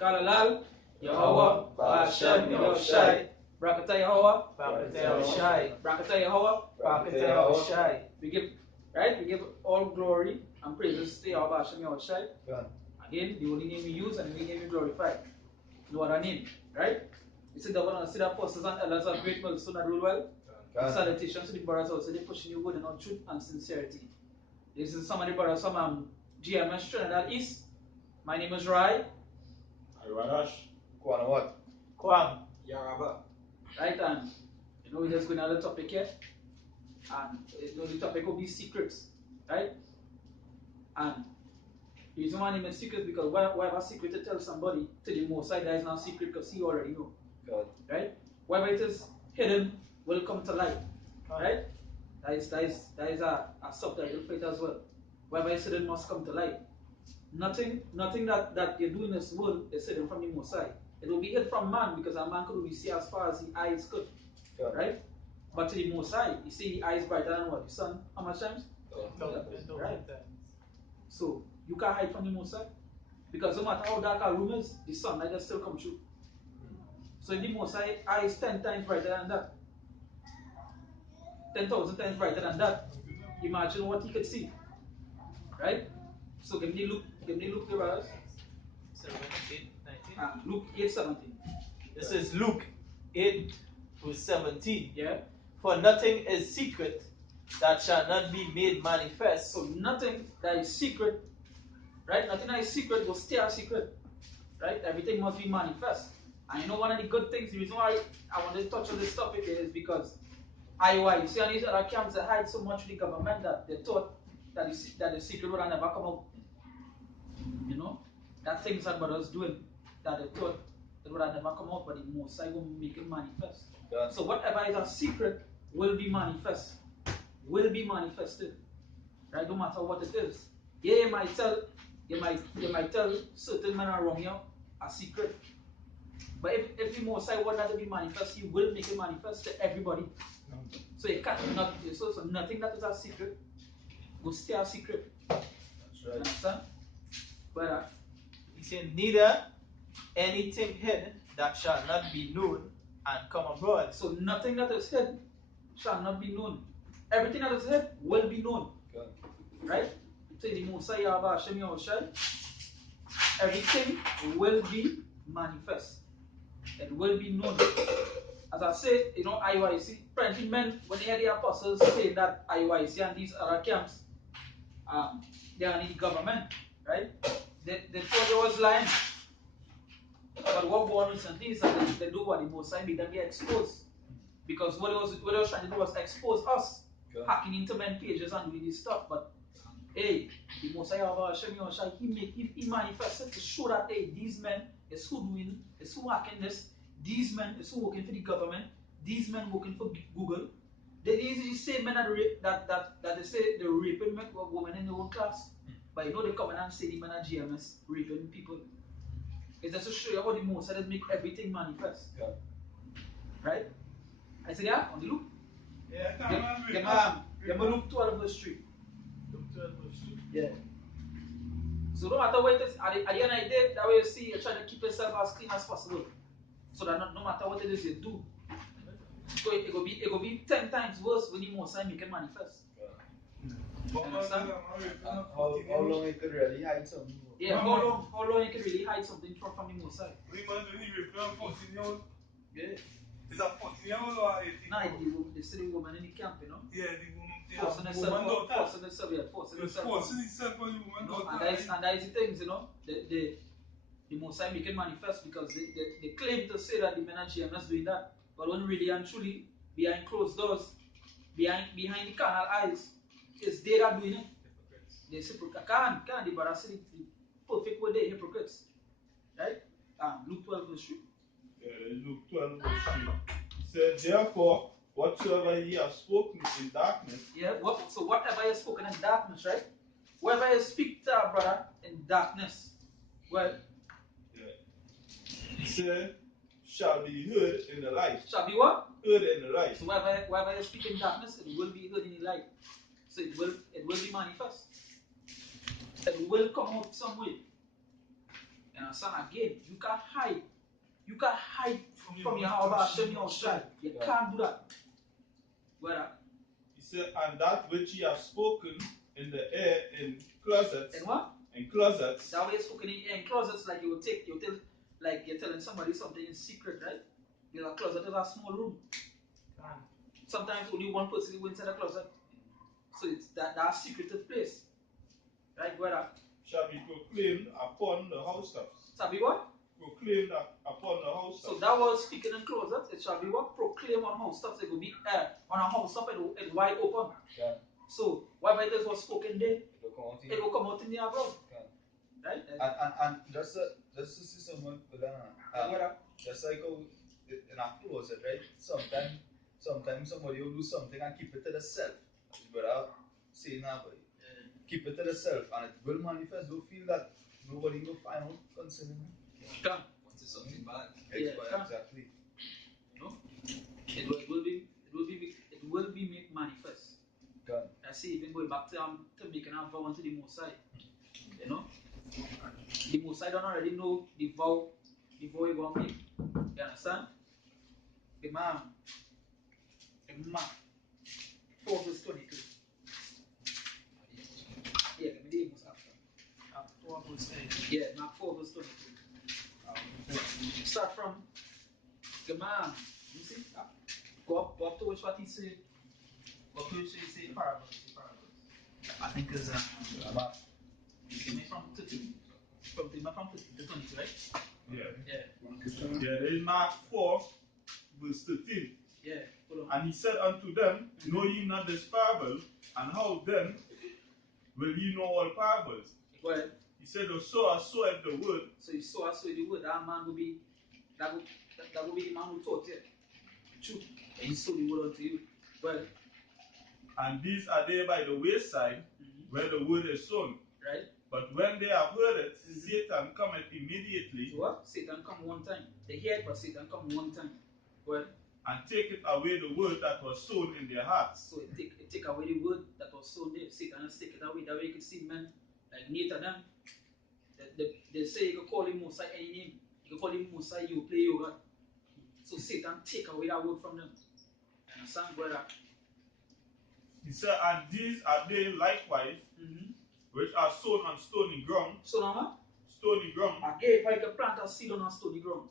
Kalalal, Yahweh, Ba'ashem, Yahushai, Brakata Yahweh, Brakata Yahushai, Brakata Yahweh, Brakata Yahushai. We give all glory and praises to Yahweh, Ba'ashem, Yahushai. Again, the only name we use and the only name we glorify. No other name, right? You see the one see the apostles and elders of Great Millstone that rule well. Salutations to the brothers also, they pushing you good in all truth and sincerity. This is some of the brothers from GMS Trinidad East. My name is Rai. Iwanash. Kwam what? Kwam. Yaraba. Right, and we're just going to the topic here. And the topic will be secrets, right? And the reason why I name it secret because whatever secret to tell somebody to the Most High, that is not secret because he already know. God. Right? Whatever it is hidden will come to light. God. Right? That is a subtitle for it as well. Whatever is hidden must come to light. Nothing that you do in this world is hidden from the Most High. It will be hid from man because a man could only see as far as the eyes could. God. Right? But to the Most High, you see the eyes brighter than what? The sun, how much times? Right. So you can't hide from the Most High. Because no matter how dark our room is, the sunlight will still come through. So if the Most High eye is 10 times brighter than that, 10,000 times brighter than that, imagine what he could see. Right? So give me Luke the brothers. 7:8-19. Luke 8:17. This is Luke 8:17. Yeah. For nothing is secret that shall not be made manifest. So nothing that is secret, right? Nothing that is secret will stay a secret. Right? Everything must be manifest. And you know one of the good things, the reason why I wanted to touch on this topic is because IOI, you see on these other camps they hide so much with the government that they thought that the secret would never come out. You know? That things that brothers doing that they thought it would never come out, but the Most High will make it manifest. Yeah. So whatever is a secret will be manifest. Will be manifested. Right? No matter what it is. Yeah, you might tell certain men around you a secret. But if the Most High want that to be manifest, he will make it manifest to everybody. So you can't so nothing that is a secret will stay a secret. That's right. Understand? But he said, neither anything hid that shall not be known and come abroad. So nothing that is hid shall not be known. Everything that is hid will be known. Good. Right? Say the Most High Yahweh Hashem Yahushai. Everything will be manifest. It will be known. As I said, IUIC, plenty men, when they hear the apostles say that IUIC and these other camps, they are in the government, right? They thought they was lying. But what go on recently is that they do what the Most High made them get exposed. Because what they was trying to do was expose us, hacking into men pages and doing this stuff. But hey, the Most High Hashem Yahushai, he manifested to show that hey, these men is who hacking this. These men is who working for the government. These men working for Google. These are the same men that they say they're raping women in their own class. But you know they come in and say the men at GMS raping people. It's just to show you how the Most High make everything manifest. Yeah. Right? I said yeah, on the loop. Yeah, Give me Luke 12 verse 3. Luke 12 verse 3. Yeah. So no matter what it is, at the end of the day, that way you see, you're trying to keep yourself as clean as possible. So that no matter what it is you do, so it will be 10 times worse when you Most High make it manifest. Understand? How long it could really hide something? Yeah, how long you can really hide something from the Most High? Yeah. Is that 14 years old or 18? No, they still the woman in the camp, you know? Yeah, the woman. Forcing herself on the woman. And that is the things, you know? The Most High make it manifest because they claim to say that the men at GMS doing that, but when really and truly, behind closed doors, behind the carnal eyes, it's they that doing it. They're hypocrites. Can't the brother say the perfect word, they're hypocrites. Right? Luke 12 verse 3. Yeah, Luke 12 verse 3. It said, therefore, whatsoever ye have spoken in darkness. Yeah, so whatever you have spoken in darkness, right? Whoever you speak to our brother in darkness, well, yeah. It said, shall be heard in the light. Shall be what? Heard in the light. So wherever you speak in darkness, it will be heard in the light. So it will be manifest. It will come out some way. You You understand? Again, you can't hide. You can't hide from Yahweh Hashem Yahushai. You can't do that. Where? He said, and that which ye have spoken in the air in closets. And what? In closets. That way it's spoken in closets, like you tell, like you're telling somebody something in secret, right? Because a closet is a small room. Sometimes only one person will go inside a closet. So it's that secretive place. Right, where? Shall be proclaimed upon the housetops. Shall be what? Proclaimed upon the housetops. So that was speaking in closet. It shall be what? Proclaim on housetops. It will be on a housetop. It's wide open. Yeah. So whatever it is was spoken there, It will come out it will come out in. in the abroad. Yeah. Right? And just to see someone with just like how in a closet, right? Sometimes somebody will do something and keep it to themselves. But I say now, keep it to themselves, and it will manifest. Don't feel that nobody will find out concerning it. Come. Once it's something bad. Exactly. You know? It will be made manifest. Done. I see even going back to making a vow unto the Most High. You know? The Most High don't already know the vow you're going to make. You understand? Imam 4 verse 22. Yeah, let me read after. 4 verse 8. Yeah, Mark 4 verse 22. Start from Imam. You see? Go up towards what he said. What do you say parables? I think it's About give me from 13. From 13 to 20, right? Yeah. Yeah. Yeah, in Mark 4, verse 13. Yeah. Hold on. And he said unto them, know ye not this parable? And how then will ye know all parables? Go ahead. He said, the sower soweth the word. So you saw the word. That man will be that will be the man who taught you. Truth. And he sow the word unto you. Well, And these are there by the wayside, where the word is sown. right? But when they have heard it, Satan cometh immediately. So what? Satan come one time. They hear it, but Satan come one time. Well, and taketh away the word that was sown in their hearts. so it take away the word that was sown there. Satan has taken it away. That way you can see men like Nathan them. They say you can call him Mosai any name. You can call him Mosai, you play your God. So Satan take away that word from them. Understand, brother? He said, and these are they likewise, which are sown on stony ground. So now what? Stony ground. Again, if I can plant a seed on a stony ground,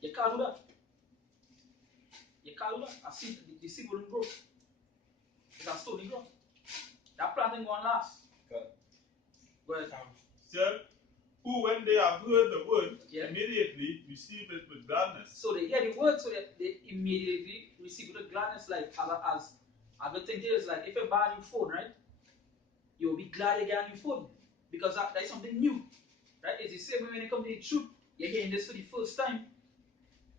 you can't do that. You can't do that. A seed, the seed wouldn't grow. It's a stony ground. That planting won't last. God. Well, Said, who when they have heard the word, Yeah. immediately receive it with gladness. so they hear the word, so they immediately receive it with gladness. Like as the thing here is like if you buy a new phone, right? You'll be glad you get a new phone because that's something new, right? It's the same way when it comes to the truth. You're hearing this for the first time,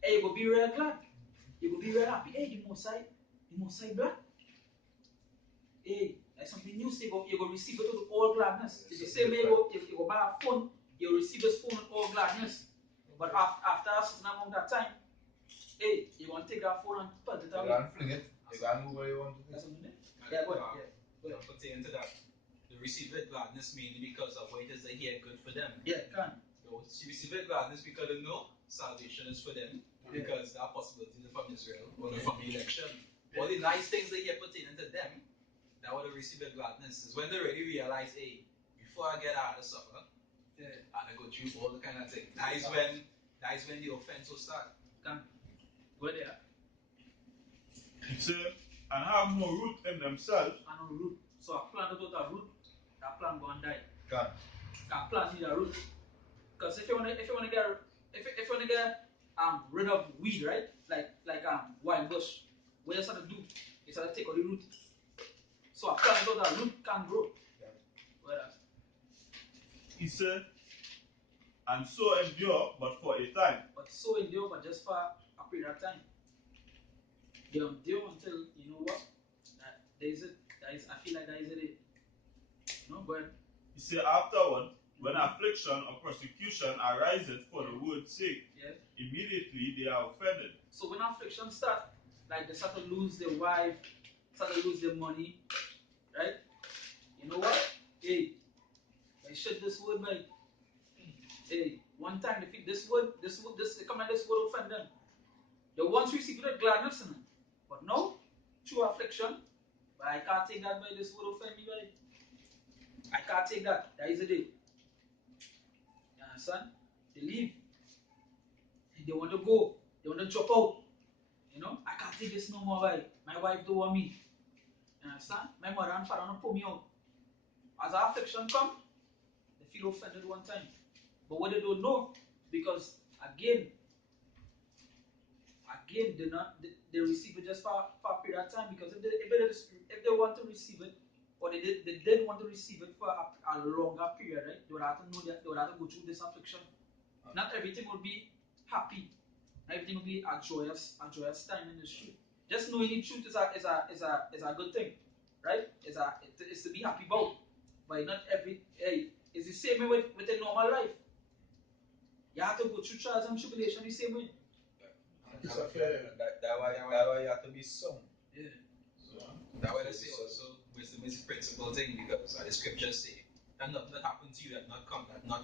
and you will be real glad. You will be real happy. Hey, the Mosai black. Hey, that's something new. So you go receive it with all gladness. It's the same way you go buy a phone, you'll receive this phone with all gladness. But after a certain amount of time, hey, you're going to take that phone and put it You away. can't fling it. You can't move where you want to That's go. something there? Yeah, go ahead. Yeah. Pertaining to that, they receive it gladness mainly because of what it is they hear good for them. Yeah, can. She receive it gladness because they know salvation is for them, because there are possibilities from Israel or from the election. All the nice things they hear pertaining to them, that would receive it gladness is when they already realize, hey, before I get out of suffer, Yeah. and I go through all the kind of thing. That is when the offense will start. Can. Go there. He said, and have no root in themselves. And on root. So a plant without a root, that plant going to die. God. A plant need a root. Because if you wanna get rid of weed, right? Like wild bush, what you have to do is have to take out the root. So a plant without a root can't grow. Yeah. Whether He said, and so endure, but for a time. but so endure, but just for a period of time. They endure until you know what? I feel like that is it. You know, but He said, afterward, when affliction or persecution ariseth for the word's sake, yeah. immediately they are offended. So when affliction start, like they start to lose their wife, start to lose their money, right? You know what? Hey, I shut this word, man. Hey, one time this word offend them. The ones received with gladness in them. But no, true affliction. But I can't take that by this word offend me, right? I can't take that. That is the day. You understand? They leave. They want to go. They want to drop out. You know, I can't take this no more, right? My wife don't want me. You understand? My mother and father don't pull me out. As our affliction come, they feel offended one time. But what they don't know, because again, they receive it just for a period of time. Because if they want to receive it, or they did want to receive it for a longer period, right? They would have to know that they would have to go through this affliction. Not everything will be happy. Everything will be a joyous time in the truth. Just knowing the truth is a good thing, right? It's to be happy about. But not it's the same way with a normal life. You have to go through trials and tribulation the same way. That's why you have to be some. Yeah. That's why I say also wisdom is a principal thing, because the scriptures say that nothing that happened to you that not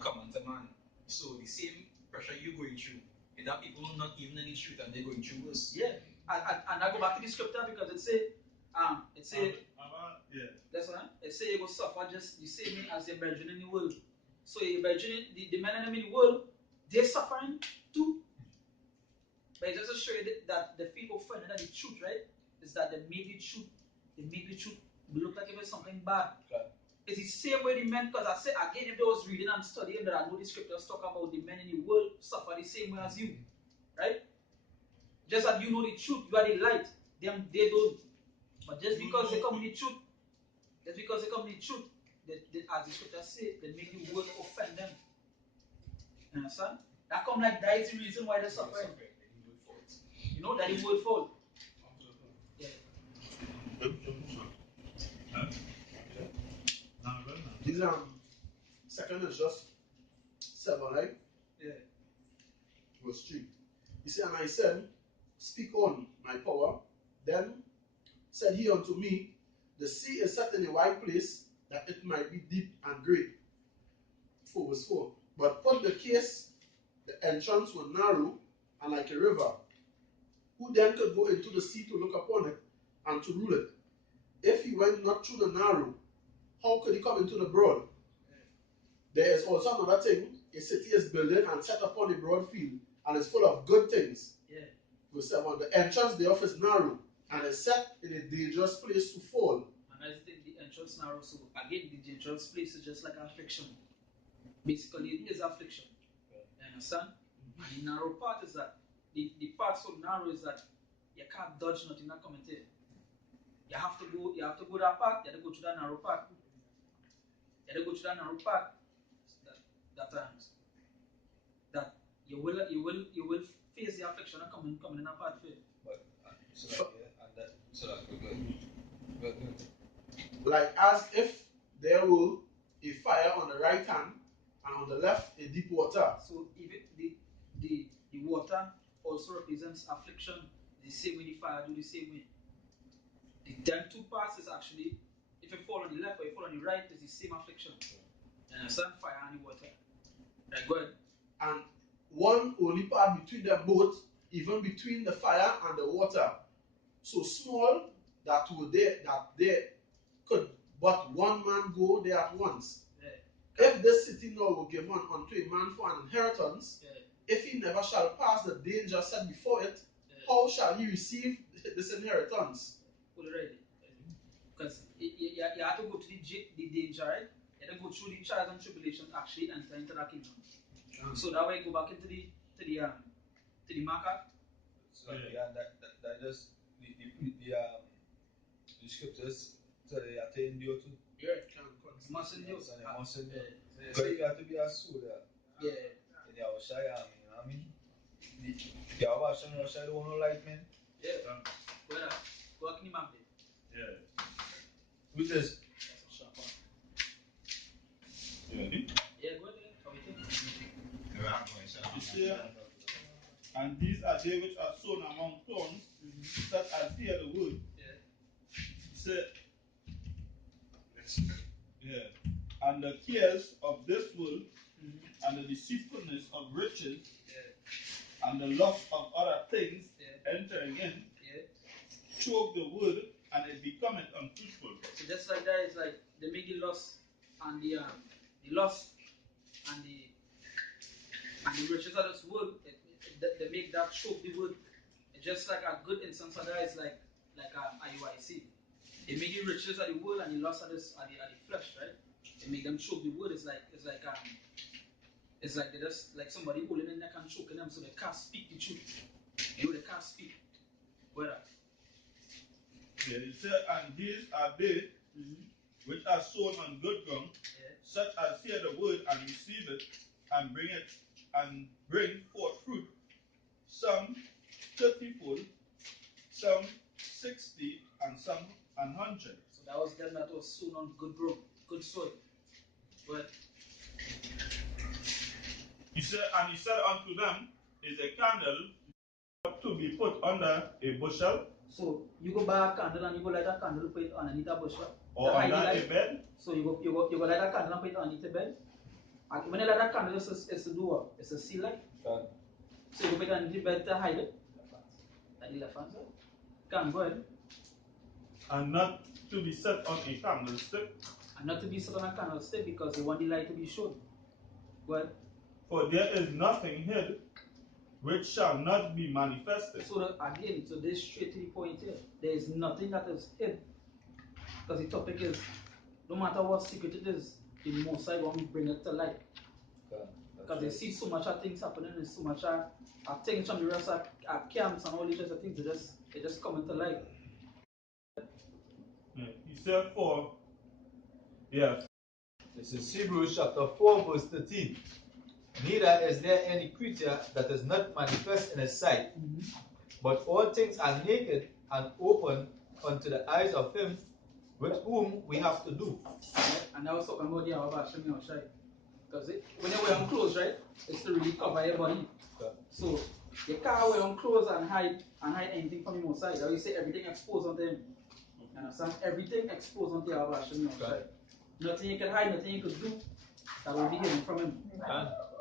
come unto man. So the same pressure you're going through, and that people not even in the truth and they're going through worse. Yeah. And I go back to the scripture because it say that's one. It say you will suffer just the same way as your brethren in the world. So your brethren, the men and women in the world, they're suffering too. But it just to show you that the feel offended at the truth, right? Is that they make the truth look like if it's something bad. Right. It's the same way the men, because I say again, if they was reading and studying, that I know the scriptures talk about the men in the world suffer the same way as you, right? Just that you know the truth, you are the light. Them they don't. But just because they come in the truth, as the scriptures say, they make the word offend them. You understand? That come like that is the reason why they're suffering. You know that the word fall. Yeah. This second is just 7, right? Yeah. Verse 3. He said, and I said, speak on, my power. Then said he unto me, the sea is set in a wide place, that it might be deep and great. 4 verse 4. But put the case, the entrance was narrow and like a river. Who then could go into the sea to look upon it and to rule it? If he went not through the narrow, how could he come into the broad? There is also another thing. A city is builded and set upon a broad field, and is full of good things. Yeah. Verse 7. The entrance thereof is narrow, and is set in a dangerous place to fall. And I think the entrance narrow. So again, the dangerous place is just like affliction. Basically, it is affliction. You understand? And the narrow part is that the part so narrow is that you can't dodge nothing that coming to you. You have to go that path, you have to go to that narrow path. You have to go to that narrow path that you will face the affliction that coming in that path for you. But so that we're good. Like as if there were a fire on the right hand, and on the left a deep water. So even the water also represents affliction, the same way the fire do the same way. Them two parts is actually, if you fall on the left or you fall on the right, it's the same affliction. You understand? Fire and the water. Right, go ahead. And one only part between them both, even between the fire and the water, so small that there could but one man go there at once. Yeah. If this city now were given unto a man for an inheritance, Yeah. if he never shall pass the danger set before it, how shall he receive this inheritance? Already. Because you have to go to the danger, right? You have to go through the trials and tribulations actually enter into that kingdom. So that way go back into the market. So that just the scriptures so they attain you too. Yeah, must endure. Must endure. But if you have to be a soldier, Yeah. in your shy army, you know what I mean? You have a son, your shy don't know light, man. Yeah. Well, go back in the map there. Yeah. Who's this? That's a sharp one. Yeah. Yeah, go ahead. How we think? You see, and these are they which are sown among thorns, that as hear the word. Say, yeah. And the cares of this world and and the deceitfulness of riches and the lust of other things entering in choke the word and it becometh unfruitful. So just like that, it's like they make the lust and the lust and the riches of this world. They make that choke the word. It's just like a good instance of that is like a IUIC. They make the riches of the world and the lust of this of the flesh, right? They make them choke the word. It's like they just like somebody holding their neck and choking them, so they can't speak the truth. You know, they can't speak. Whether. Yeah, it said, and these are they which are sown on good ground, such as hear the word and receive it, and bring forth fruit, some 30-fold, some 60, and some 100. So that was them that was sown on good ground, good soil. But He said unto them is a candle to be put under a bushel, so you go buy a candle and you go light a candle, put it underneath a bushel. or under a bed. So you go light a candle and put it underneath the bed. And when you light a candle, it's to do what? It's to see light. So you go put it underneath the bed to hide it. Like the left hand side. Can go ahead. And not to be set on a candlestick, And not to be set on a candlestick because they want the light to be shown. Go ahead. for there is nothing hid which shall not be manifested. So again, so this straight to the point here. There is nothing that is hid. Because the topic is, no matter what secret it is, the Most High want to bring it to light. Because they see so much of things happening, there's so much of things from the rest of camps and all these other things, they just come into light. Yeah. He said This is Hebrews chapter 4, verse 13. Neither is there any creature that is not manifest in his sight, but all things are naked and open unto the eyes of him with whom we have to do. And I was talking about the Yahweh Hashem Yahushai. Because when you wear on clothes, right, it's to really cover your body. So you can't wear on clothes and hide anything from the Most High. That you say everything exposed onto him. You understand? Everything exposed onto Yahweh Hashem Yahushai. Nothing you can hide, nothing you could do that will be hidden from him.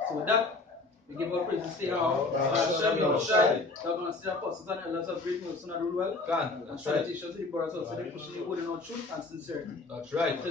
So with that, we give our praise to Yahweh Hashem Yahushai. God bless the apostles and elders of great mercy and rule well. And salutations to the brothers also, they pushing the word in our truth and sincerity. That's right.